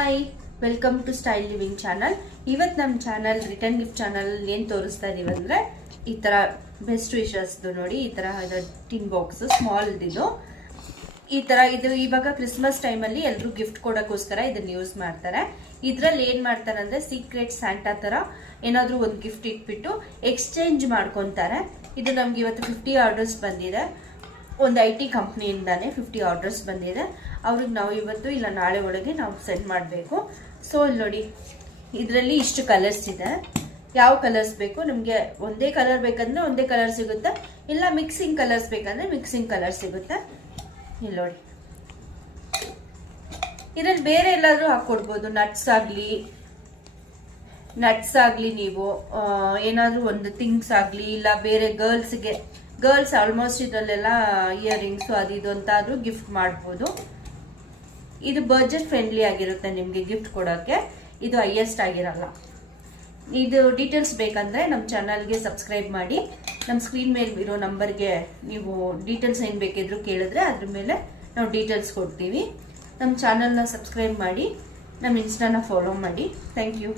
Hi, welcome to style living channel. ಇವತ್ತು ನಮ್ಮ channel return gift channel ಏನು ತೋರಿಸ್ತಾ ಇದೀವಿ ಅಂದರೆ ಈ ಥರ ಬೆಸ್ಟ್ ವಿಶಸ್ದು ನೋಡಿ, ಈ ಥರ ಟಿನ್ ಬಾಕ್ಸ್ ಸ್ಮಾಲ್ ಇದು. ಈ ಥರ ಇದು ಇವಾಗ ಕ್ರಿಸ್ಮಸ್ ಟೈಮಲ್ಲಿ ಎಲ್ಲರೂ ಗಿಫ್ಟ್ ಕೊಡೋಕ್ಕೋಸ್ಕರ ಇದನ್ನ ಯೂಸ್ ಮಾಡ್ತಾರೆ. ಇದರಲ್ಲಿ ಏನು ಮಾಡ್ತಾರೆ ಅಂದರೆ ಸೀಕ್ರೆಟ್ ಸ್ಯಾಂಟಾ ಥರ ಏನಾದರೂ ಒಂದು ಗಿಫ್ಟ್ ಇಟ್ಬಿಟ್ಟು ಎಕ್ಸ್ಚೇಂಜ್ ಮಾಡ್ಕೊತಾರೆ. ಇದು ನಮ್ಗೆ ಇವತ್ತು 50 ಆರ್ಡರ್ಸ್ ಬಂದಿದೆ. ಒಂದು IT ಕಂಪ್ನಿಯಿಂದಾನೆ 50 ಆರ್ಡರ್ಸ್ ಬಂದಿದೆ. ಅವ್ರಿಗೆ ನಾವು ಇವತ್ತು ಇಲ್ಲ ನಾಳೆ ಒಳಗೆ ನಾವು ಸೆಂಡ್ ಮಾಡಬೇಕು. ಸೊ ಇಲ್ಲಿ ನೋಡಿ, ಇದರಲ್ಲಿ ಇಷ್ಟು ಕಲರ್ಸ್ ಇದೆ. ಯಾವ ಕಲರ್ಸ್ ಬೇಕು ನಿಮಗೆ, ಒಂದೇ ಕಲರ್ ಬೇಕಂದ್ರೆ ಒಂದೇ ಕಲರ್ ಸಿಗುತ್ತೆ, ಇಲ್ಲ ಮಿಕ್ಸಿಂಗ್ ಕಲರ್ಸ್ ಬೇಕಂದ್ರೆ ಮಿಕ್ಸಿಂಗ್ ಕಲರ್ ಸಿಗುತ್ತೆ. ಇಲ್ಲಿ ನೋಡಿ, ಇದರಲ್ಲಿ ಬೇರೆ ಎಲ್ಲಾದ್ರೂ ಹಾಕೊಡ್ಬೋದು. ನಟ್ಸ್ ಆಗಲಿ ನೀವು ಏನಾದರೂ ಒಂದು ಥಿಂಗ್ಸ್ ಆಗಲಿ, ಇಲ್ಲ ಬೇರೆ ಗರ್ಲ್ಸ್ ಆಲ್ಮೋಸ್ಟ್ ಇದರಲ್ಲೆಲ್ಲ ಇಯರಿಂಗ್ಸು ಅದು ಇದು ಅಂತಾದರೂ ಗಿಫ್ಟ್ ಮಾಡ್ಬೋದು. ಇದು ಬಜೆಟ್ ಫ್ರೆಂಡ್ಲಿ ಆಗಿರುತ್ತೆ ನಿಮಗೆ ಗಿಫ್ಟ್ ಕೊಡೋಕ್ಕೆ. ಇದು ಹೈಯೆಸ್ಟ್ ಆಗಿರಲ್ಲ. ಇದು ಡೀಟೇಲ್ಸ್ ಬೇಕಂದ್ರೆ ನಮ್ಮ ಚಾನಲ್ಗೆ ಸಬ್ಸ್ಕ್ರೈಬ್ ಮಾಡಿ. ನಮ್ಮ ಸ್ಕ್ರೀನ್ ಮೇಲೆ ಇರೋ ನಂಬರ್ಗೆ ನೀವು ಡೀಟೇಲ್ಸ್ ಏನು ಬೇಕಿದ್ರು ಕೇಳಿದ್ರೆ ಅದ್ರ ಮೇಲೆ ನಾವು ಡೀಟೇಲ್ಸ್ ಕೊಡ್ತೀವಿ. ನಮ್ಮ ಚಾನಲ್ನ ಸಬ್ಸ್ಕ್ರೈಬ್ ಮಾಡಿ, ನಮ್ಮ ಇನ್ಸ್ಟಾನ ಫಾಲೋ ಮಾಡಿ. Thank you.